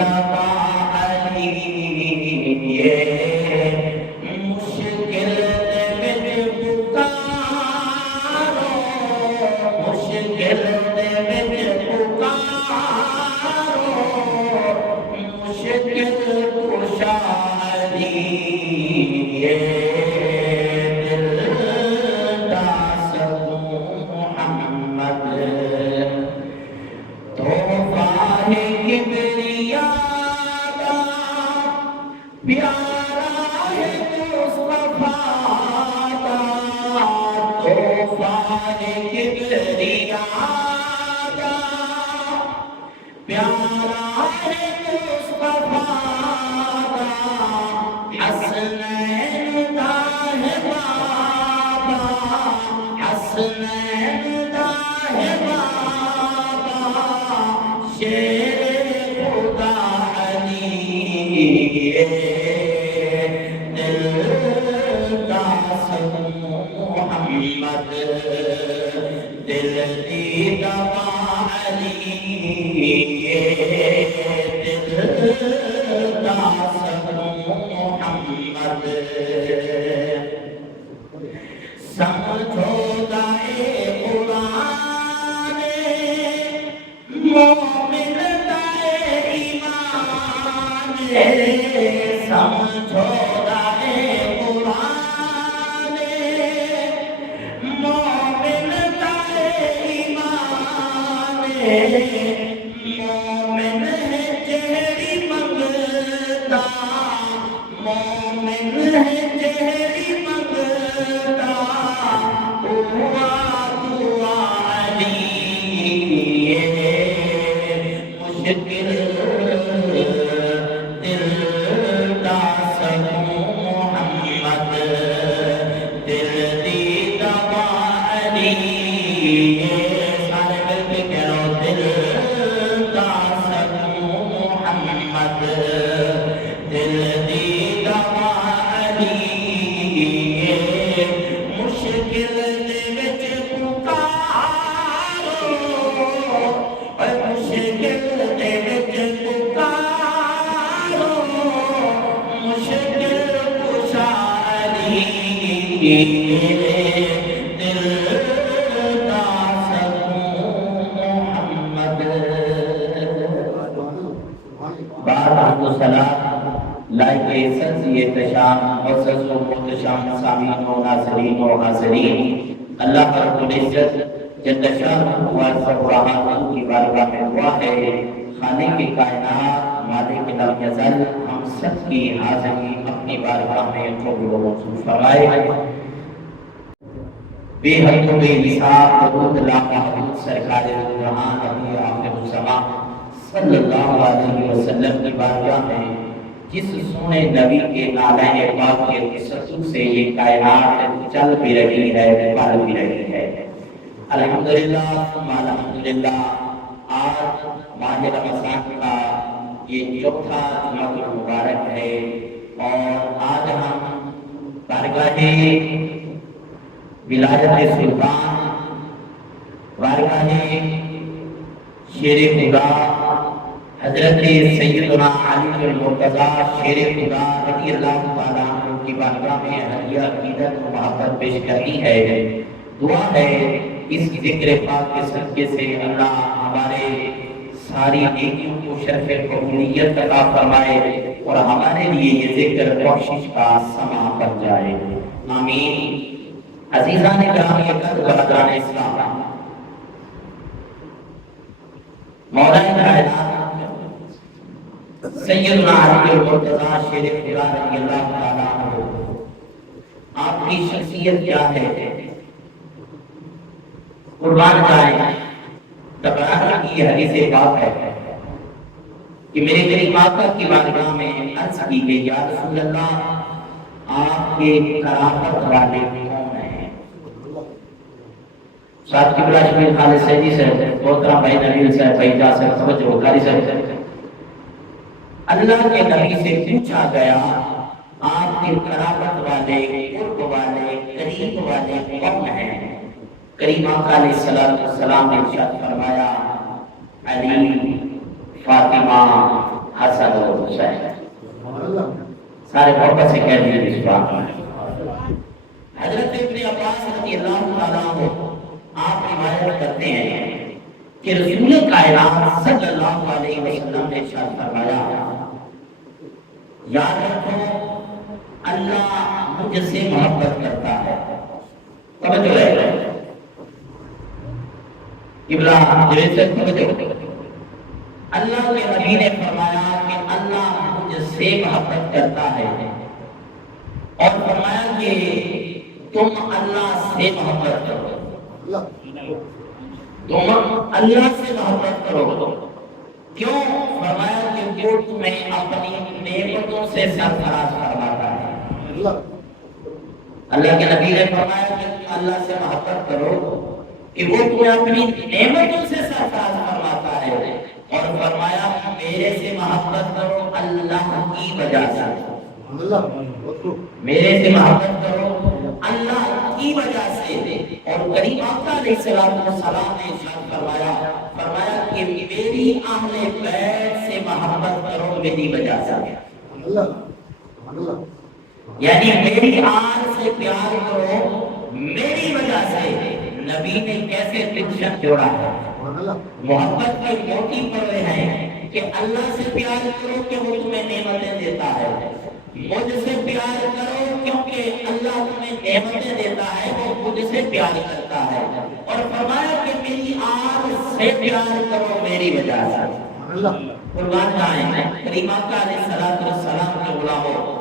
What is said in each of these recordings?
دبا علی مشکل وچ پکارو مشکل وچ پکارو مشکل کشا علی اللہ رب العزت جل شانہ کی بارگاہ میں دعا ہے خالق کائنات مالک لم یزل ہم سب کی حاضری اپنی بارگاہ میں قبول و منظور فرمائے بے حد و بے حساب درود لامحدود سرکار جہاں نبی آخر الزمان صلی اللہ علیہ وسلم کی بارگاہ میں جس سونے نبی کے نالہ پاک کے تسلسل سے یہ کائنات چل بھی رہی ہے پل بھی رہی ہے الحمدللہ الحمدللہ آج ماہ رمضان کا یہ چوتھا جمعہ مبارک ہے اور آج ہم بارگاہ ولایت سلطان بارگاہ شیر خدا حضرت سیدنا علی المرتضی شیر خدا رضی اللہ تعالیٰ عنہ کی بارگاہ میں ہدیہ عقیدت و محبت پیش کرنی ہے دعا ہے اس ذکر پاک کے صدقے سے اللہ ہمارے ساری نیکیوں کو شرف قبولیت عطا فرمائے اور ہمارے لیے یہ ذکر بخشش کا سما بن جائے آمین عزیزان گرامی برادران اسلام مولا کائنات سیدنا علی المرتضی شیر خدا رضی اللہ تعالیٰ عنہ آپ کی شخصیت کیا ہے قربان جائیں تبرانی کی حدیث پاک ہے کہ میرے قریب آقا کی بارگاہ میں عرض کی گئی یا رسول اللہ آپ کے قرابت والے کون ہیں ساتھ کی بلا شبیر خالد سیدی سے دوترہ بھائی نبیل سے بھائی جا سے توجہ وکاری سے اللہ کے نبی سے پوچھا گیا آپ کے قرابت والے قرب والے قریب والے کون ہیں کریم آقا علیہ السلام نے ارشاد فرمایا علی فاطمہ حسن و حسین. سارے محبت سے کہہ دیجیے اس بات میں. حضرت ابن عباس رضی اللہ تعالیٰ عنہ آپ روایت کرتے ہیں کہ رسول کائنات صلی اللہ علیہ وسلم نے ارشاد فرمایا یاد رکھو اللہ مجھ سے محبت کرتا ہے. توجہ ہے اللہ کے نبی نے فرمایا کہ اللہ مجھ سے محبت کرتا ہے اور فرمایا کہ تم اللہ سے محبت کرو. تم اللہ سے محبت کرو. کیوں؟ فرمایا کہ وہ تمہیں اپنی نعمتوں سے سرفراز فرماتا ہے. اللہ کے نبی نے فرمایا کہ اللہ سے محبت کرو کہ وہ تمہیں اپنی نعمتوں سے سرفراز فرماتا ہے. اور فرمایا میرے سے محبت کرو اللہ کی وجہ سے. میرے سے محبت کرو اللہ کی وجہ سے. اور کریم آقا علیہ السلام نے ارشاد فرمایا کہ میری اہل بیت سے محبت کرو میری وجہ سے. یعنی میری آل سے پیار کرو میری وجہ سے. نبی نے کیسے ٹینشن جوڑا ہے. محبت کے موٹی پڑے ہیں کہ اللہ سے پیار کرو کہ وہ تمہیں نعمتیں دیتا ہے. مجھ سے پیار کرو کیونکہ اللہ تمہیں نعمتیں دیتا ہے وہ مجھ سے پیار کرتا ہے. اور فرمایا کہ میری آل سے پیار کرو میری وجہ سے. قربان جائیں کریم آقا علیہ السلام کے غلاموں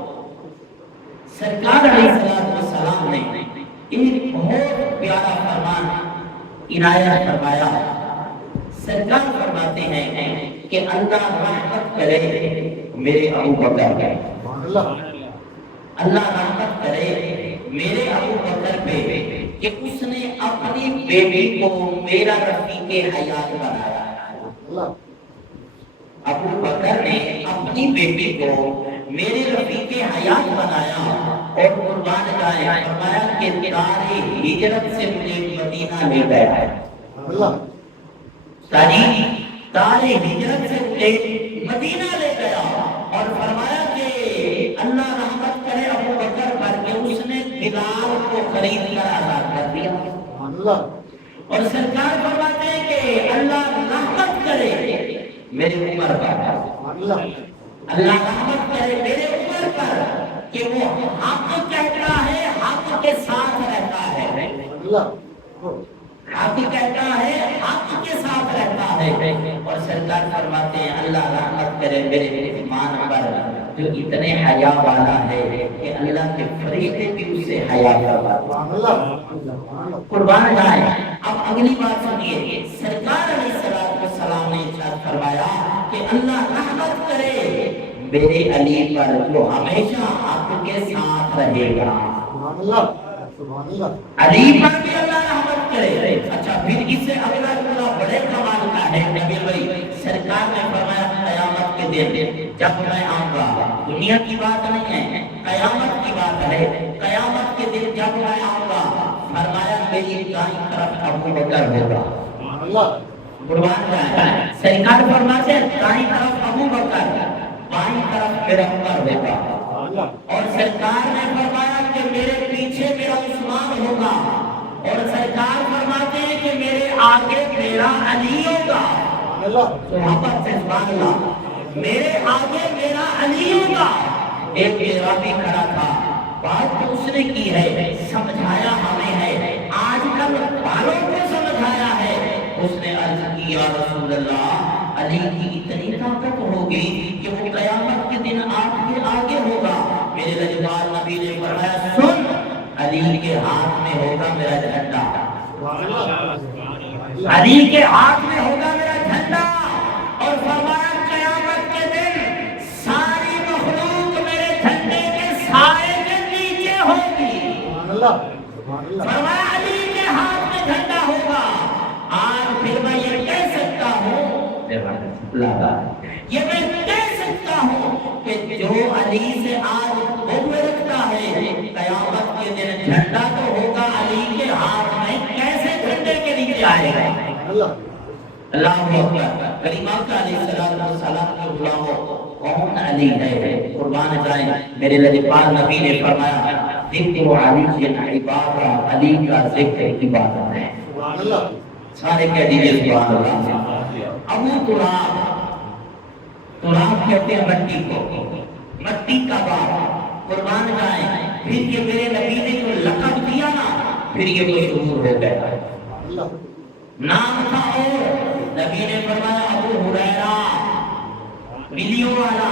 سرکار علیہ السلام نے ایک بہت پیارا فرمان عنایت فرمایا. سرکار فرماتے ہیں کہ اللہ رحمت کرے میرے ابو بکر پہ. اللہ رحمت کرے میرے ابو بکر پہ کہ اس نے اپنی بیٹی کو میرا رفیق حیات بنایا. ابو بکر نے اپنی بیٹی کو میرے رفیق حیات بنایا. اور قربان جائیں فرمایا کہ دار ہجرت سے مجھے مدینہ لے گیا. دار ہجرت سے مجھے مدینہ لے گیا. اور فرمایا کہ اللہ رحمت کرے ابو بکر پر کہ اس نے بلال کو خرید کر آزاد کر دیا. اور سرکار فرماتے ہیں کہ اللہ رحمت کرے میرے عمر پر. اللہ رحمت کرے میرے عمر پر کہ وہ حق کہتا ہے حق کے ساتھ رہتا ہے. حق کہتا ہے حق کے ساتھ رہتا ہے. اور سرکار فرماتے ہیں اللہ رحمت کرے میرے ایمان پر جو اتنے حیا والا ہے کہ اللہ کے فرشتے بھی اس سے حیا کرتا. قربان جائیں. اب اگلی بات سنیے. سرکار علیہ السلام نے ارشاد فرمایا کہ اللہ رحمت کرے میرے علی پر جو ہمیشہ آپ کے ساتھ رہے گا. علی پر بھی اللہ رحمت کرے. اچھا پھر اس سے اگلا جملہ بڑے کمال کا ہے نبی بھائی. سرکار نے فرمایا قیامت کے دن جب میں آؤں گا, دنیا کی بات نہیں ہے قیامت کی بات ہے, قیامت کے دن جب میں آؤں گا فرمایا میری دائیں طرف ابو بکر ہوگا. قربان جائیں. سرکار فرماتے ہیں دائیں طرف ابو بکر بائیں طرف میرا عمر ہوگا. اور سرکار نے فرمایا کہ میرے پیچھے میرا عثمان ہوگا. اور سرکار فرماتے ہیں کہ میرے آگے میرا علی ہوگا. صحابہ سے سبحان اللہ. میرے آگے میرا علی ہوگا. ایک راوی کھڑا تھا, بات تو اس نے کی ہے, سمجھایا ہمیں ہے, آج کل والوں کو سمجھایا ہے. اس نے عرض کی یا رسول اللہ علی کی اتنی طاقت ہوگی کہ وہ قیامت کے دن آپ کے آگے ہوگا. میرے لجپال نبی نے فرمایا سن, علی کے ہاتھ میں ہوگا میرا جھنڈا. علی کے ہاتھ میں ہوگا میرا جھنڈا. اور فرمایا قیامت کے دن ساری مخلوق میرے جھنڈے کے سائے کے نیچے ہوگی. فرمایا علی کے ہاتھ میں جھنڈا ہوگا. آج پھر میں یہ کہہ سکتا ہوں, یہ میں کہہ سکتا ہوں کہ جو علی سے آج بغض رکھتا ہے قیامت کے دن جھنڈا تو ہوگا علی کے ہاتھ میں, کیسے جھنڈے کے نیچے آئے گا. اللہ اکبر. کریم آقا علیہ السلام کے غلاموں کون علی ہے؟ قربان جائیں میرے لجپال نبی نے فرمایا ذکر علی عبادت، علی کا ذکر عبادت ہے۔ سبحان اللہ، سارے کہہ دیجیے سبحان اللہ۔ ابو تراب، تراب کہتے ہیں مٹی کو، مٹی کا باپ، قربان جائیں پھر یہ میرے نبی نے جو لقب دیا نا پھر یہ مشہور ہو گیا۔ نام تھا اور نبی نے فرمایا ابو ہریرہ ملیوں والا،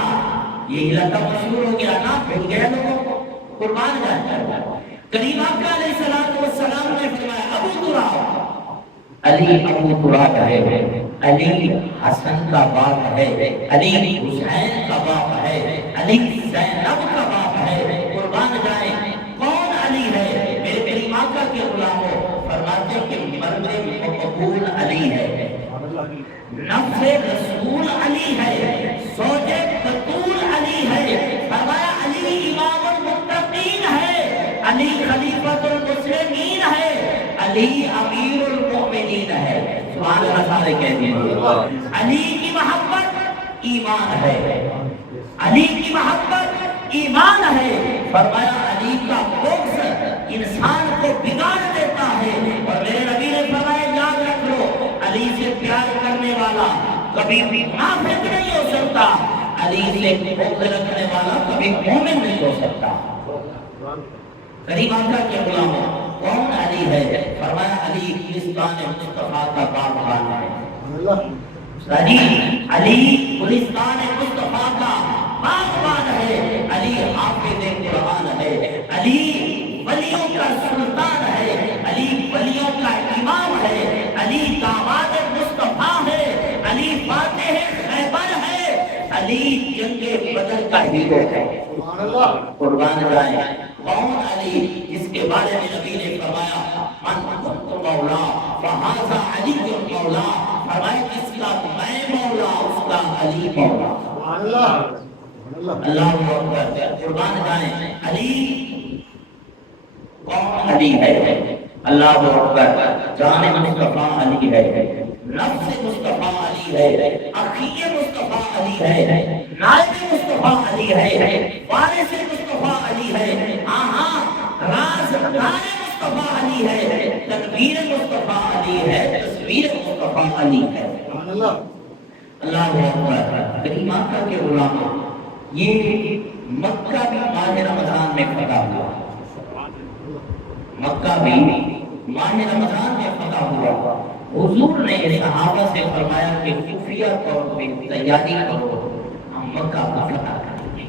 یہی لقب مشہور ہو گیا نا، بھول گئے لوگوں کو۔ قربان جائیں کریم آقا علیہ الصلوۃ والسلام نے فرمایا ابو تراب، علی ابو تراب ہے، علی حسن کا باپ ہے، علی حسین کا باپ ہے، علی زینب کا باپ ہے۔ قربان جائیں کون علی ہے؟ میرے کریم آقا کے غلاموں فرماتے کہ مرد مقبول علی ہے، نفس رسول علی ہے، زوج بطول علی ہے، فرمایا علی امام المتقین ہے، علی خلیفۃ المسلمین ہے، علی امیر المؤمنین ہے۔ سبحان اللہ، سارے کہہ دیجیے علی کی محبت ایمان ہے، علی کی محبت ایمان ہے۔ فرمایا علی کا بغض انسان کو بگاڑ دیتا ہے، اور میرے نبی نے فرمایا یاد رکھ لو علی سے پیار کرنے والا کبھی بھی منافق نہیں ہو سکتا، علی سے بغض رکھنے والا کبھی مومن نہیں ہو سکتا۔ کریم آقا کے غلاموں کون علی ہے؟ فرمایا علی گلستان مصطفیٰ کا باغبان ہے، علی گلستان مصطفیٰ کا باغبان ہے، علی حافظ قرآن ہے، علی ولیوں کا سلطان ہے، علی ولیوں کا امام ہے، علی داماد مصطفیٰ ہے، علی فاتح خیبر ہے، علی جنگ بدر کا ہیرو ہے۔ قربان جائیں کون علی؟ جس کے بارے میں نبی نے فرمایا من کنت مولا فہذا علی مولا، فرمایا جس کا میں مولا اس کا علی مولا۔ اللہ اکبر، قربان جائیں علی کون علی ہے؟ اللہ اکبر، جان مصطفیٰ علی ہے، نفس مصطفیٰ علی ہے، اخی مصطفیٰ علی ہے، نائب مصطفیٰ علی ہے، وارث مصطفیٰ علی ہے، رازدار مصطفیٰ علی ہے، تدبیر مصطفیٰ علی ہے، تصویر مصطفیٰ علی ہے۔ اللہ اکبر، کریم آقا کے غلاموں یہ مکہ بھی ماہ رمضان میں فتح ہوا، مکہ بھی ماہ رمضان میں فتح ہوا۔ حضور نے صحابہ سے فرمایا کہ خفیہ طور پہ تیاری کرو، ہم مکہ کو فتح کریں گے۔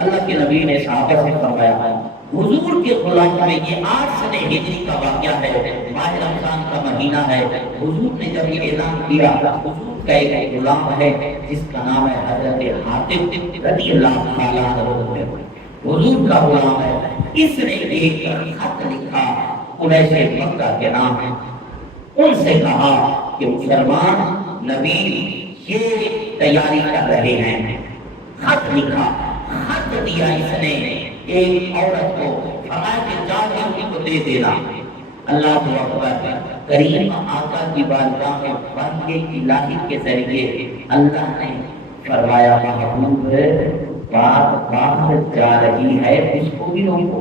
اللہ کے نبی نے صحابہ سے فرمایا، حضور کے غلام میں یہ 8 سن ہجری کا واقعہ ہے، ماہ رمضان کا مہینہ ہے۔ حضور نے جب یہ اعلان کیا، حضور کا ایک غلام ہے جس کا نام ہے حضرت حاتم رضی اللہ تعالیٰ عنہ، حضور کا غلام ہے، اس نے ایک خط لکھا قریش مکہ کے نام ہے، ان سے کہا کہ مسلمان نبی یہ تیاری کر رہے ہیں۔ خط لکھا، خط دیا اس نے ایک عورت کو، فرمایا کہ جا کے ان کو دے دینا۔ اللہ اکبر، کریم آقا کی بارگاہ میں وحی الہی کے ذریعے اللہ نے فرمایا محبوب بات بات جا رہی ہے، اس کو بھی روکو۔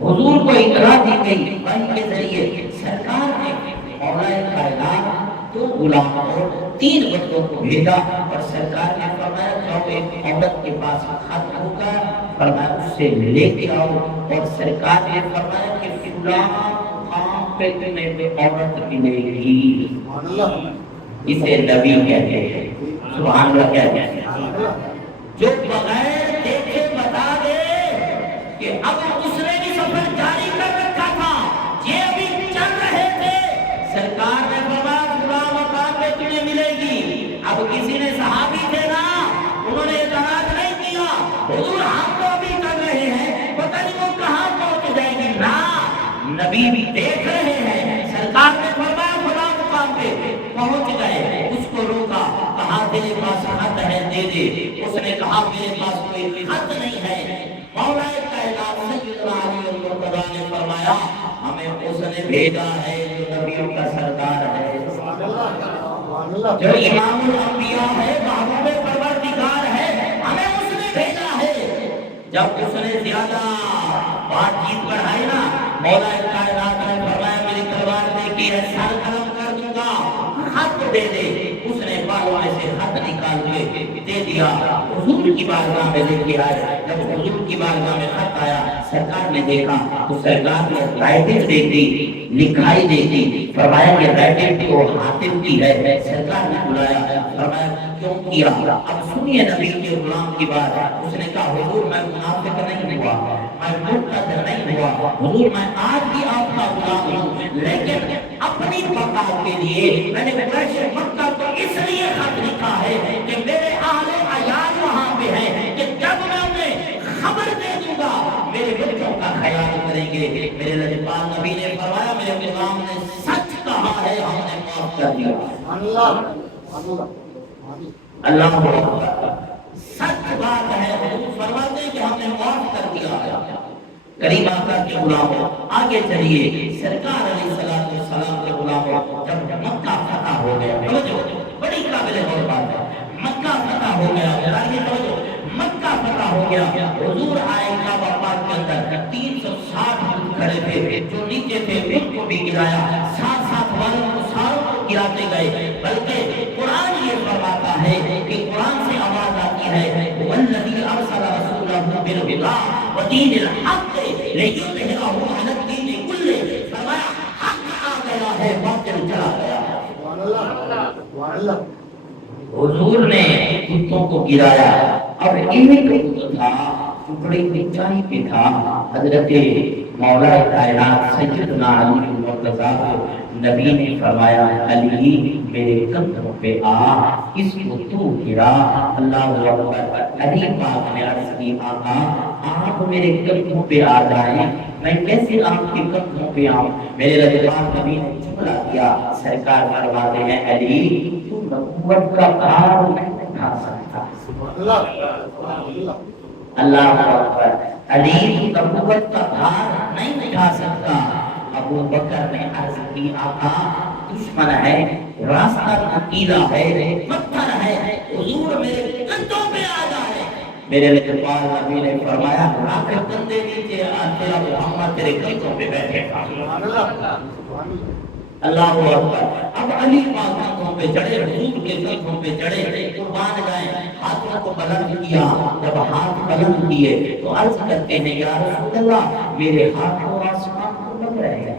حضور کو اطلاع دی گئی وحی کے ذریعے، سرکار نے مولا کائنات 2 غلاموں اور 3 بندوں کو بھیجا، اور سرکار نے فرمایا جاؤ ایک عورت کے پاس خط ہوگا، فرمایا اس سے لے کے آؤ، اور سرکار نے فرمایا کہ فلاں مقام پہ تمہیں عورت ملے گی، اسے نبی کہتے ہیں۔ سبحان اللہ کہتے ہیں، جو بغیر دیکھے بتا دے کہ اب اس نے بھی سفر جاری کر رکھا تھا، یہ ابھی چل رہے تھے، سرکار نے فرمایا فلاں مقام پہ تمہیں ملے گی۔ اب کسی نے صحابی تھے نا، انہوں نے اعتراض نہیں کیا، حضور ہم تو ابھی کر رہے ہیں، پتہ نہیں وہ کہاں پہنچ جائے گی، نا نبی بھی دیکھ رہے ہیں۔ سرکار نے فرمایا فلاں مقام پہ پہنچ گئے، اس کو روکا، کہا تیرے پاس خط ہے دے دے، اس نے کہا میرے پاس کوئی خط نہیں ہے۔ مولا کائنات سیدنا علی المرتضیٰ نے فرمایا ہمیں اس نے بھیجا ہے جو نبیوں کا سردار ہے۔ جو امام الانبیاء ہے، محبوب پروردگار ہے، ہمیں اس نے بھیجا ہے۔ جب اس نے زیادہ بات چیت بڑھائی نا، مولا کائنات نے فرمایا میری تلوار دیکھی ہے، سر قلم کر دوں گا، خط دے دے۔ اس نے بالوں میں سے خط نکال کے دے دیا، حضور کی بارگاہ میں لے کے آئے۔ جب حضور کی بارگاہ میں خط آیا، سرکار نے دیکھا تو سرکار نے رائٹنگ دیکھی، لکھائی دیکھی، فرمایا کہ رائٹنگ تو حاتم کی ہے۔ سرکار نے بلایا، فرمایا کیوں کیا؟ اب سنیے نبی کے غلام کی بات۔ اس نے کہا حضور میں منافق نہیں ہوا، میں مرتد نہیں ہوا، حضور میں آج بھی آپ کا غلام ہوں، لیکن اپنی بقا کے لیے میں نے قریش مکہ کو اس لیے خط لکھا ہے کہ میرے اہل عیال وہاں پہ ہیں کہ جب میں انہیں خبر دے دوں گا میرے بچوں کا خیال کریں گے۔ میرے لجپال نبی نے فرمایا میرے غلام نے سچ کہا ہے، ہم نے معاف کر دیا۔ اللہ اکبر، سچ بات ہے، حضور فرماتے ہیں کہ ہم نے معاف کر دیا۔ کریم آقا کے غلاموں، آگے چلیے، سرکار علیہ السلام کے غلاموں، جب مکہ فتح ہو گیا، بڑی قابل غور بات ہے، مکہ فتح ہو گیا، مکہ فتح ہو گیا، حضور آئے کعبہ پاک کے اندر 360 بت کھڑے تھے، جو نیچے تھے ان کو بھی گرایا، ساتھ ساتھ والوں کو ساروں کو گراتے گئے، بلکہ قرآن یہ فرماتا ہے کہ قرآن سے آواز آتی ہے والذی ارسل رسولہ بالہدی ودین الحق لیظہرہ علی الدین کلہ، فرمایا حق آ گیا ہے، باطل چلا گیا ہے۔ حضور نے بتوں کو گرایا، اب ایک بت تھا جو بڑی اونچائی پہ تھا، حضرت مولا کائنات سیدنا علی المرتضیٰ کو نبی نے فرمایا علی میرے قدموں پہ آ، اس کو تو گرا۔ اللہ اکبر، علی پاک نے عرض کی آقا آپ میرے قدموں پہ آ جائیں، میں کیسے آپ کے قدموں پہ آؤں؟ میرے لجپال نبی نے جملہ دیا، سرکار فرماتے ہیں علی تو نبوت کا بھار نہیں اٹھا سکتا۔ اللہ اکبر، علی نبوت کا بھار نہیں اٹھا سکتا۔ ابو بکر نے عرض کی آقا دشمن ہے، راستہ نکیلا ہے، پتھر ہے، حضور میرے کندھوں پہ آ جائے۔ میرے لجپال نبی نے فرمایا آخر کندھے نیچے تیرا محمد تیرے کندھوں پہ بیٹھے گا۔ اللہ اکبر، اب علی پاک کندھوں پہ چڑھے، حضور کے کندھوں پہ چڑھے، قربان جائیں، ہاتھوں کو بلند کیا۔ جب ہاتھ بلند کیے تو عرض کرتے ہیں یا رسول اللہ میرے ہاتھوں آسمان کو لگ رہے ہیں۔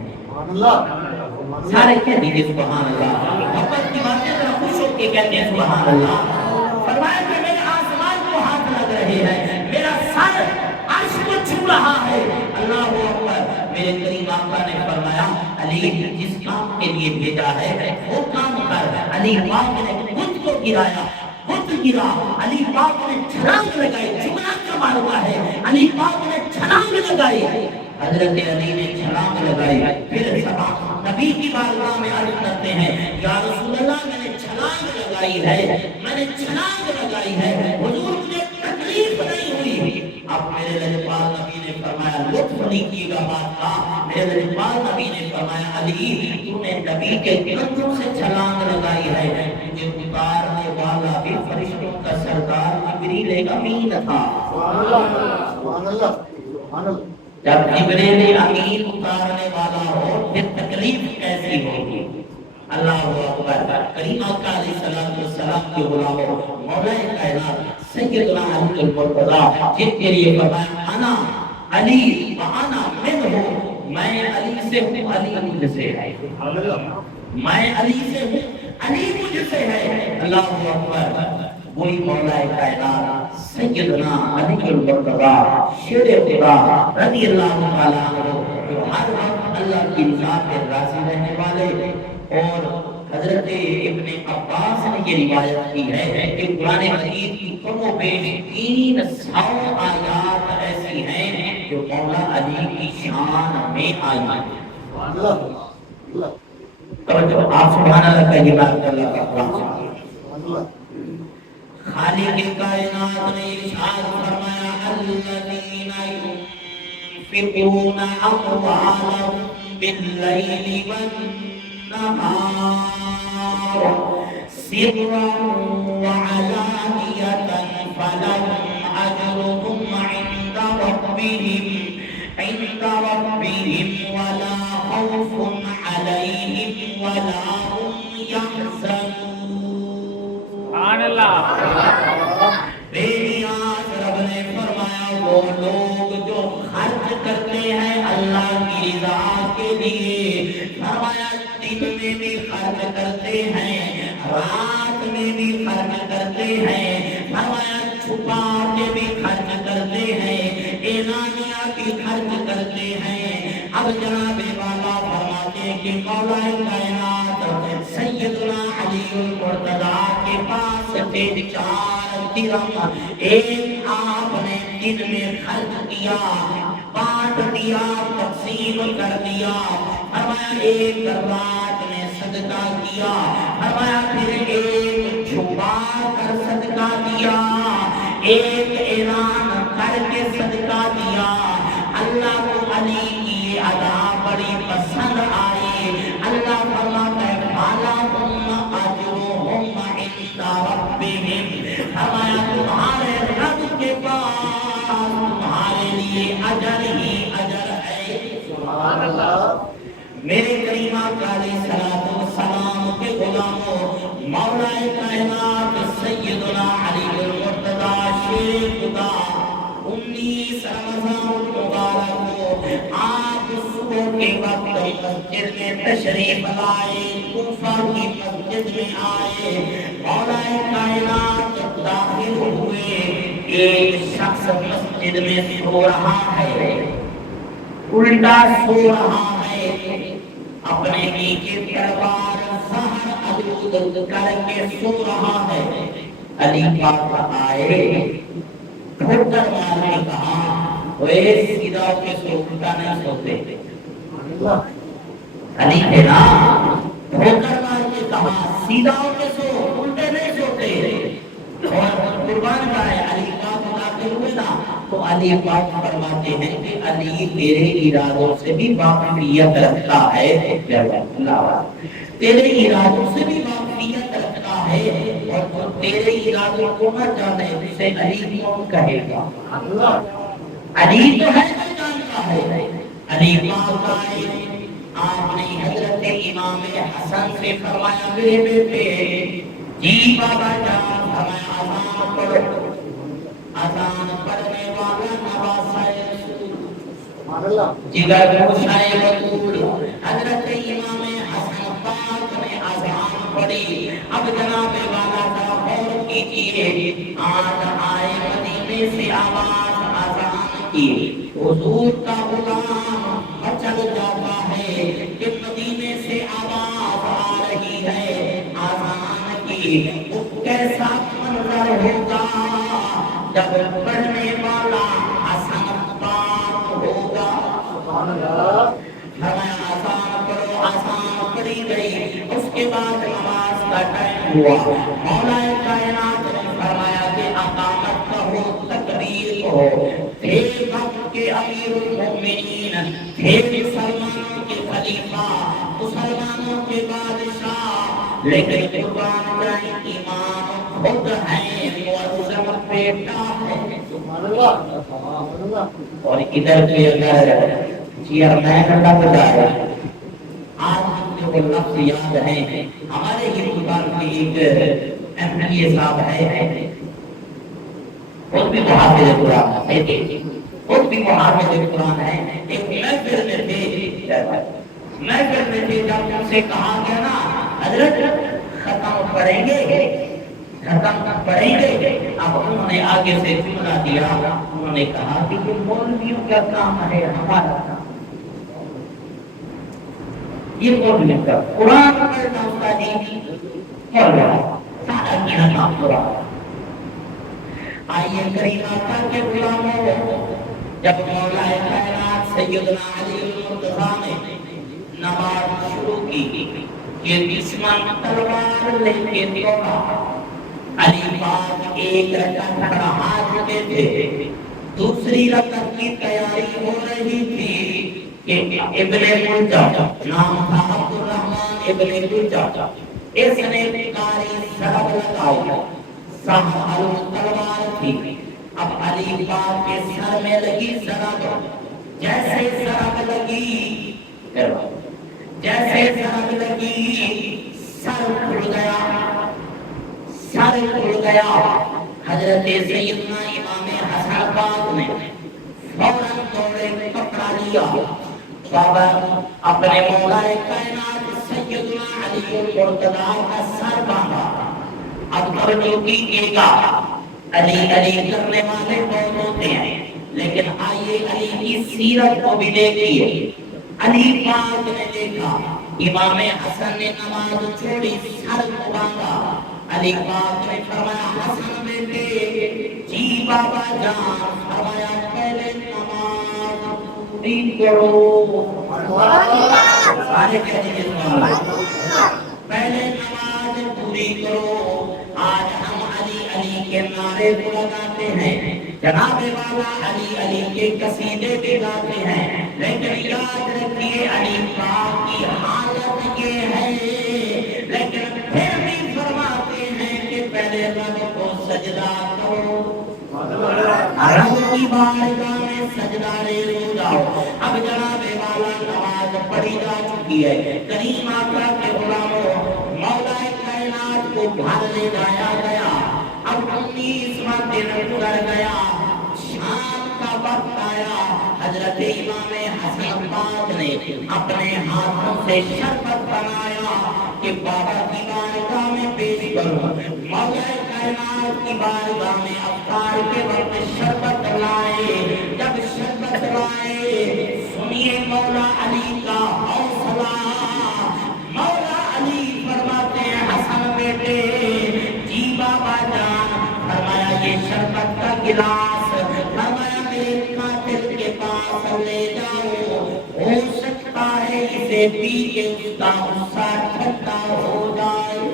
سارے کہہ دیجئے سبحان اللہ، محبت کی باتیں ذرا خوش ہو کے کہتے ہیں سبحان اللہ۔ فرمایا کہ میرے آسمان کو ہاتھ لگ رہے ہیں، میرا سر عرش کو چھو رہا ہے۔ اللہ اکبر، میرے کریم آقا نے فرمایا علی جس کام کے لیے بھیجا ہے وہ کام کر۔ علی پاک نے خود کو گرایا، خود گرا، علی پاک نے چھلانگ لگائی، جملہ کما ہوا ہے، علی پاک نے چھلانگ لگائی، حضرت علی نے چھلانگ لگائی۔ پھر نبی کی بارگاہ میں عرض کرتے ہیں یا رسول اللہ میں نے چھلانگ لگائی ہے، میں نے چھلانگ لگائی ہے، حضور مجھے تکلیف نہیں ہوئی۔ اب میرے لجپال نبی نے فرمایا لطف نہیں کیے گا بات کا، میرے لجپال نبی نے فرمایا علی تو نے نبی کے کندھوں سے چھلانگ لگائی ہے، مجھے اتارنے والا بھی فرشتوں کا سردار جبریل امین تھا۔ سبحان اللہ، سبحان اللہ۔ جب جبریل امین اتارنے والا ہو پھر تکلیف کیسی ہوگی؟ اللہ اکبر، کریم آقا علیہ السلام کے غلاموں، مولا کائنات سیدنا علی المرتضیٰ جن کے لیے فرمایا انا علی وانا منہ، میں علی سے ہوں علی مجھ سے ہے، میں علی سے ہوں علی مجھ سے ہے۔ اللہ اکبر، وہی مولا کائنات سیدنا علی المرتضیٰ شیر خدا رضی اللہ تعالیٰ عنہ جو ہر وقت اللہ کی رضا پہ راضی رہنے والے، اور حضرت ابن عباس نے یہ روایت کی ہے کہ قرآن مجید کی کم و بیش 300 آیات ایسی ہیں جو مولا علی کی شان میں آئی ہیں۔ توجہ، آپ سبحان اللہ کہیے، بات اللہ کا قرآن خالق کائنات نے ارشاد فرمایا الذین ينفقون اموالهم باللیل والنہار سرا وعلانية فلهم أجرهم عند ربهم ولا خوف عليهم ولا هم يحزنون سبحان اللہ بے نیاز رب نے فرمایا وہ لوگ جو خرچ کرتے ہیں اللہ کی رضا کے لیے فرمایا دن میں بھی خرچ کرتے ہیں رات میں بھی خرچ کرتے ہیں فرمایا چھپا کے بھی خرچ کرتے ہیں اعلانیہ بھی خرچ کرتے ہیں اب جناب والا فرماتے ہیں کہ مولا کائنات سیدنا علی المرتضیٰ کے پاس تھے 4 درہم ایک آپ نے دن میں خرچ کیا بانٹ دیا تقسیم کر دیا فرمایا ایک رات میں صدقہ کیا فرمایا پھر ایک چھپا کر صدقہ دیا ایک اعلان کر کے صدقہ دیا اللہ کو علی کی ادا بڑی پسند آئی اللہ فرماتا ہے فَلَهُمْ أَجْرُهُمْ عِندَ رَبِّهِمْ فرمایا تمہارے رب کے پاس تمہارے لیے اجر ہی اجر ہے سبحان اللہ میرے کریم آقا علیہ الصلوۃ والسلام کے غلاموں مولا کائنات سیدنا علی المرتضیٰ شیر خدا 19 رمضان مبارک کو آپ صبح کے وقت مسجد میں تشریف لائے کوفہ کی مسجد میں آئے مولا کائنات داخل ہوئے ایک شخص مسجد میں سو رہا ہے الٹا سو رہا ہے اپنے نیچے تلوار زہر آلود کر کے سو رہا ہے علی پاک آئے ٹھوکر مار کے کہا وہ سیدھا کے سو الٹا نہیں سوتے علی تھے نا ٹھوکر مار کے کہا سیدھا کے سو الٹے نہیں سوتے اور قربان کا ہے علی پاک داخل ہوئے نا تو علی پاک فرماتے ہیں کہ علی تیرے ارادوں سے بھی واقفیت رکھتا ہے تیرے ارادوں سے بھی واقفیت رکھتا ہے اور جو تیرے ارادوں کو نہ جانے اسے علی کون کہے گا علی تو ہے جو جانتا ہے علی پاک آئے آپ نے حضرت امام حسن سے فرمایا میرے بیٹے جی بابا جان فرمایا آزان پڑھو آزان پڑھنے والا نواسائے رسول جگر گوشائے وطول حضرت امام حسن پاک نے آزان پڑھی اب جناب والا ذرا غور کیجئے آج آئے مدینے سے آواز آزان کی حضور کا غلام مچل جاتا ہے کہ مدینے سے آواز آ رہی ہے آزان کی کیسا منظر ہوگا جب پڑھنے والا حسن پاک ہوگا فرمایا آسان پڑھو آسان پڑھی گئی اس کے بعد نماز کا ٹائم ہوا مولا کائنات نے فرمایا کہ اقامت کہو تکبیر کہو تھے وقت کے امیر المؤمنین تھے مسلمانوں کے خلیفہ مسلمانوں کے بادشاہ لیکن قربان جائیں امام خود ہیں معظم بیٹا ہے اور ادھر جو اگر چیئرمین اللہ بتا رہا ہے آج جو لفظ یاد ہیں ہمارے ہندوستان کی ایک ایم صاحب ہے خود بھی محافظ قرآن ہے خود بھی محافظ قرآن ہے ایک محفل میں تھے جب ان سے کہا گیا نا حضرت ختم پڑھیں گے اب انہوں نے آگے سے جملہ دیا انہوں نے کہا کہ یہ مولویوں کا کام ہے ہمارا کام یہ مولویوں کا قرآن پڑھنا استادی سارا کام قرآن آئیے کریم آقا کے غلاموں جب مولا کائنات سیدنا علی المرتضیٰ نے نماز شروع کی کہ دشمن تلوار لے کے دوڑا علی پاک ایک رکعت پڑھا چکے تھے دوسری رکعت کی تیاری ہو رہی تھی کہ ابن ملجا نام تھا عبد الرحمن ابن ملجا اس نے کاری ضرب لگائی، سہل تلوار تھی، اب علی پاک کے سر میں لگی ضرب، جیسے ضرب لگی جیسے ضرب لگی سر کھل گیا، سر کھل گیا۔ حضرت سیدنا امام حسن پاک نے فوراً دوڑے پکڑا لیا، بابا اپنے مولا کائنات سیدنا علی المرتضیٰ کا سر باندھا۔ اب توجہ کیجیے گا، علی علی کرنے والے بہت ہوتے ہیں، لیکن آئیے علی کی سیرت کو بھی دیکھیے۔ علی پاک نے دیکھا امام حسن نے نماز چھوڑی، سر کو باندھا، علی پاک نے فرمایا حسن بیٹے جی بابا جان، فرمایا پہلے نماز پوری کرو، سارے کہتے ہیں پہلے نماز پوری کرو۔ آج ہم علی علی کے نعرے کو لگاتے ہیں، جناب والا علی علی کے قصیدے بھی گاتے ہیں، لیکن یاد رکھیے علی پاک کی حالت یہ ہے، لیکن پھر بھی فرماتے ہیں کہ پہلے رب کو سجدہ کرو، رب کی بارگاہ میں سجدہ ریزو جاؤ۔ اب جناب والا نماز پڑھی جا چکی ہے، کریم آقا کے غلاموں مولا کائنات کو گھر لے جایا گیا، اب 19واں دن گزر گیا، شام کا وقت آیا، حضرت امام حسن پاک نے اپنے ہاتھوں سے شربت بنایا کہ بابا کی بارگاہ میں پیش کروں۔ مولا کائنات کی بارگاہ میں افطار کے وقت شربت لائے، جب شربت لائے سنیے مولا علی کا حوصلہ، مولا علی فرماتے ہیں حسن بیٹے جی بابا جان، فرمایا یہ شربت کا گلاس فرمایا میرے قاتل کے پاس لے جاؤ، ہو سکتا ہے اسے پی کے اس کا غصہ ٹھنڈا ہو جائے۔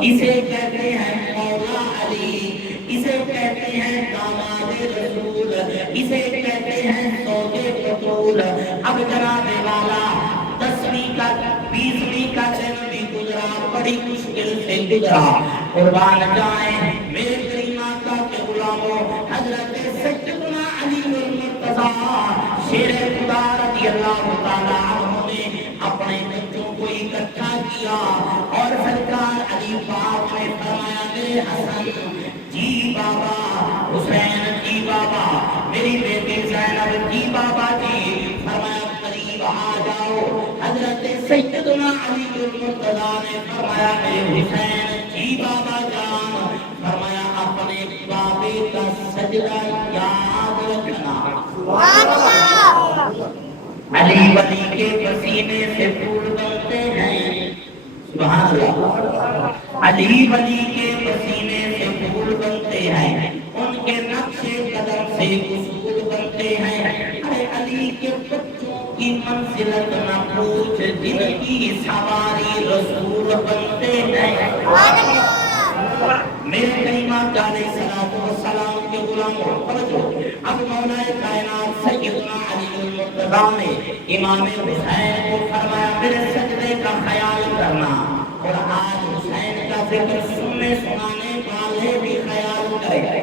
اسے کہتے ہیں مولا علی، اسے کہتے ہیں داماد رسول، اسے کہتے ہیں سوگے بطول۔ اب جناب والا 10ویں کا 20ویں کا دن بھی گزرا، بڑی مشکل سے گزرا، قربان جائیں میرے کریم آقا کے غلاموں، حضرت سیدنا علی المرتضیٰ شیر خدا رضی اللہ تعالیٰ عنہ نے اپنے بچوں کو اکٹھا کیا اور سرکار علی پاک نے فرمایا میرے حسن جی بابا، حسین جی بابا، میری بیٹی زینب جی بابا جی، فرمایا قریب آ جاؤ۔ حضرت سیدنا علی المرتضیٰ نے فرمایا میرے حسین جی بابا جان، فرمایا اپنے بابے کا سجدہ یاد رکھنا۔ علی ولی کے پسینے سے پھول بنتے ہیں، سبحان اللہ، علی ولی کے پسینے سے پھول بنتے ہیں، ان کے نقش قدم سے اصول بنتے ہیں۔ ارے علی کے بچوں کی منزلت نہ پوچھ، جن کی سواری رسول بنتے ہیں۔ میرے کریم آقا علیہ الصلوۃ والسلام کے غلاموں توجہ، اب مولا کائنات سیدنا علی المرتضیٰ نے امام حسین کو فرمایا میرے سجدے کا خیال کرنا، اور آج حسین کا ذکر سننے سنانے والے بھی خیال کریں۔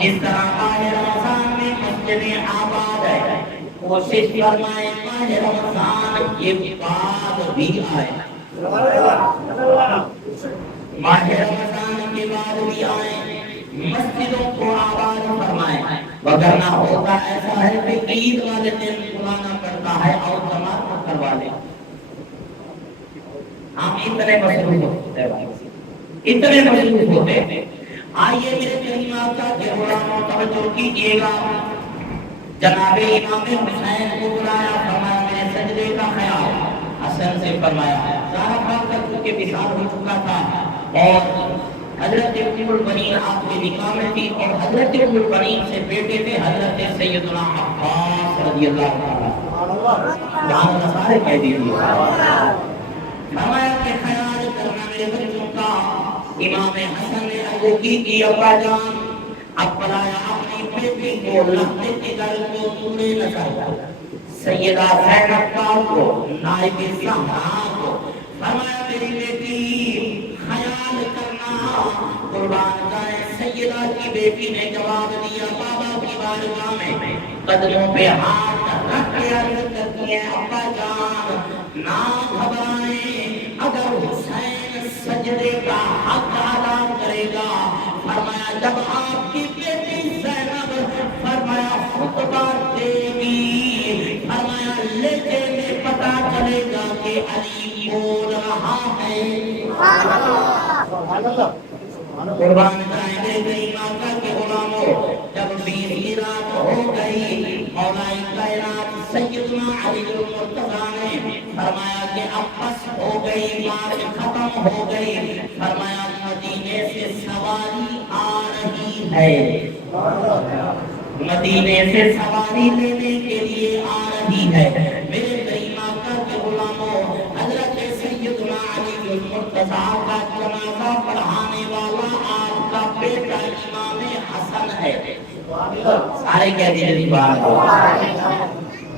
جس طرح ماہ رمضان میں مسجد آباد ہے، کوشش فرمائیں ماہ رمضان کے بعد بھی آئے، ماہ رمضان کے بعد بھی آئیں، مسجدوں کو آباد فرمائیں، وگرنہ ہوتا ایسا ہے کہ عید والے دن بلانا پڑتا ہے اور جماعت کروا لیں۔ ہم اتنے مصروف ہوتے ہیں، اتنے مصروف ہوتے ہیں۔ آئیے میرے کریم آقا کے غلاموں توجہ کیجیے گا، جناب امام حسین کو بلایا، فرمایا میرے سجدے کا خیال، حسن سے فرمایا سارا بات کر چکے وصال ہو چکا تھا، اور حضرت ام البنین آپ کے نکاح میں تھی، اور حضرت ام البنین سے بیٹے تھے حضرت سیدنا عباس رضی اللہ تعالیٰ، جہاں سارے کہہ دیجیے، فرمایا کہ خیال کرنا میرے بچوں کا۔ امام حسن نے عرض کی کہ ابا جان، اب بلایا اپنی بیٹی کو لگتے کے گھر کو دورے نہ کرتا، سیدہ زینب کو نائب زہرا کو فرمایا میری بیٹی خیال کرنا قربان جائے سیدہ کی بیٹی نے جواب دیا بابا کی بارگاہ میں قدموں پہ ہاتھ رکھ کے عرض کرتی ہے ابا جان نہ گھبرائیں اگر حسین سجدے کا حق ادا کرے گا فرمایا جب آپ کی بیٹی زینب فرمایا خطبہ دے گی فرمایا لیتے میں پتا چلے گا کہ علی بول رہا ہے قربان جائیں میری ماتا کے غلاموں جب 20 کی رات ہو گئی مولا کائنات سیدنا علی المرتضیٰ نے فرمایا کہ اب بس ہو گئی بات ختم ہو گئی فرمایا مدینے سے سواری آ رہی ہے مدینے سے سواری لینے کے لیے آ رہی ہے میرے کریم آقا کے غلاموں حضرت سیدنا علی المرتضیٰ کا جنازہ پڑھانے والا آپ کا بیٹا امام حسن ہے سارے کہہ دیجئے بات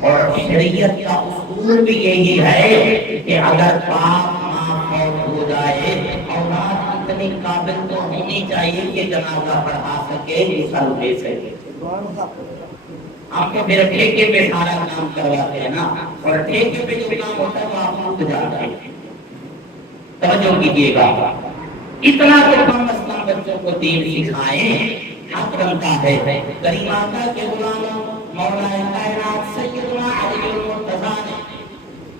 اور شریعت کا اصول بھی یہی ہے کہ اگر باپ ماں فوت ہو جائے اولاد اتنی قابل تو ہونی چاہیے کہ جنازہ پڑھا سکے مثال دے سکے آپ کو پھر ٹھیکے پہ سارا کام کرواتے ہیں نا اور ٹھیکے پہ جو کام ہوتا ہے وہ آپ خود جاتے ہیں توجہ کیجیے گا اتنا تو کم از کم بچوں کو دین سکھائیں حق بنتا ہے کریم آقا کے غلاموں مولا کائنات سیدنا علی المرتضیٰ نے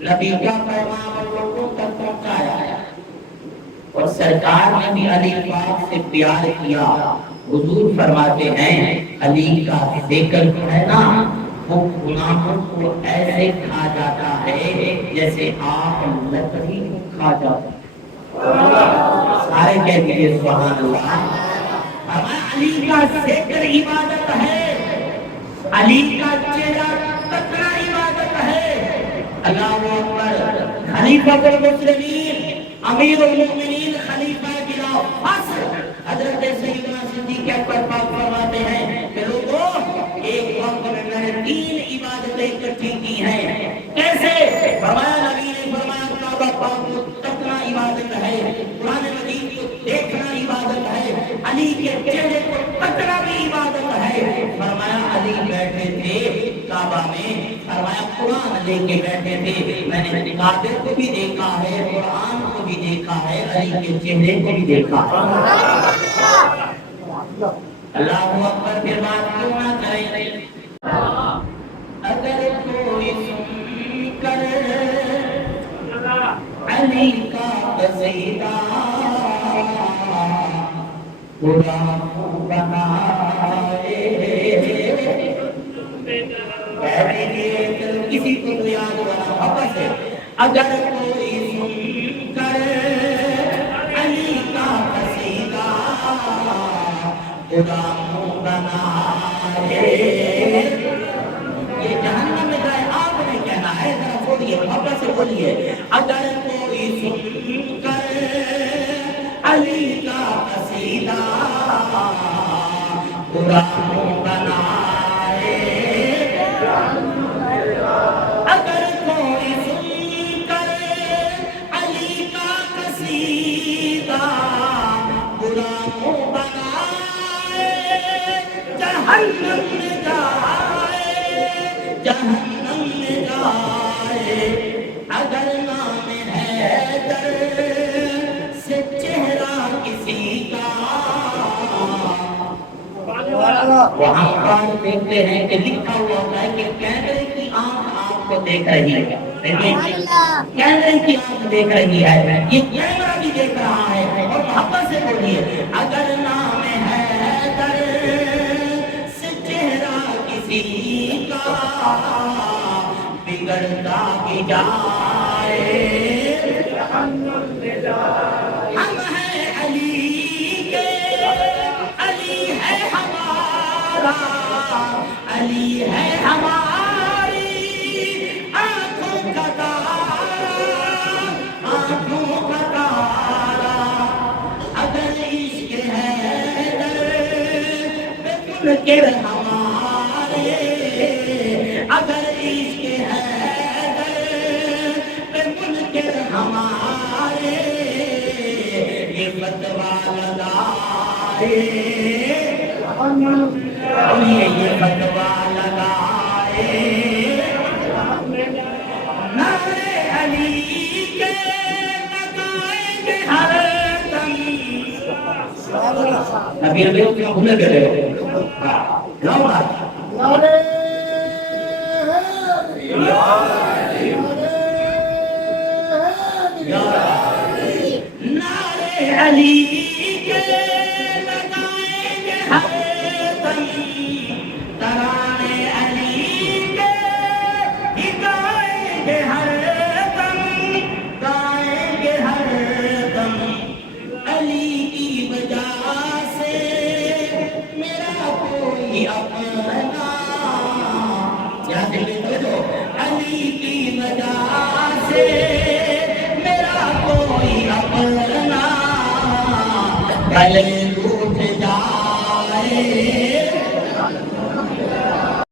نبی کا پیغام لوگوں تک پہنچایا اور سرکار نے بھی علی پاک سے پیار کیا حضور فرماتے ہیں علی کا ذکر ہے نا وہ گناہوں کو ایسے کھا جاتا ہے جیسے آپ لکڑی کو کھا جاتا ہے سارے کہہ دیجئے سبحان اللہ علی کا ذکر عبادت ہے علی کا چہرہ تکنا عبادت ہے اللہ اکبر خلیفہ المسلمین امیر المؤمنین خلیفہ بلا فصل حضرت سیدنا صدیق اکبر پاک فرماتے ہیں کہ لوگوں ایک وقت میں نے 3 عبادتیں اکٹھی کی ہیں کیسے فرمایا نبی نے فرمایا کعبہ پاک کو تکنا عبادت ہے قرآن مجید کو دیکھنا عبادت ہے علی کے چہرے کو تکنا بھی عبادت ہے فرمایا علی بیٹھے تھے کعبہ میں فرمایا قرآن لے کے بیٹھے تھے میں نے کعبے کو بھی دیکھا ہے قرآن کو بھی دیکھا ہے علی کے چہرے کو بھی دیکھا ہے اللہ اکبر پھر بات کیوں نہ کریں اگر کوئی سن کر علی کا قصیدہ قرآن بنائے کسی کو تو یاد بنا واپس ہے اگر کوئی سن کر علی کا قصیدہ قرآن بنائے یہ جہنم میں جائے آپ نے کہنا ہے ذرا بولیے واپس سے بولیے اگر کوئی سن کر علی کا قصیدہ قرآن بنائے اگر کوئی سن کر علی کا قصیدہ قرآن بنائے جہنم میں جائے جہنم میں جائے اگر نام حیدر سے چہرہ کسی کا وہاں پر دیکھتے ہیں کہ لکھا ہوا ہوتا ہے کہ کیمرے کی آنکھ آپ کو دیکھ رہی ہے کیمرے کی آنکھ دیکھ رہی ہے یہ کیمرہ بھی دیکھ رہا ہے اور محبت سے بولیے اگر نام حیدر سے چہرہ کسی کا بگڑتا بھی جائے ہم ہیں علی کے علی ہے ہمارا علی ہے ہماری آنکھوں کا تارا آنکھوں کا تارا اگر عشق حیدر پہ منکر ہمارے اگر عشق یہ فتوا لگائے نعرے علی کے لگائیں گے ہر دم نبی علیہ کیا بھولے گئے لاؤ بات نعرے علی کے لگائیں گے ہر دم ترانے علی کے گائیں گے ہر دم گائیں گے ہر دم علی کی وجہ سے میرا کوئی اپنا یاد لے دو علی کی وجہ سے میرا کوئی اپنا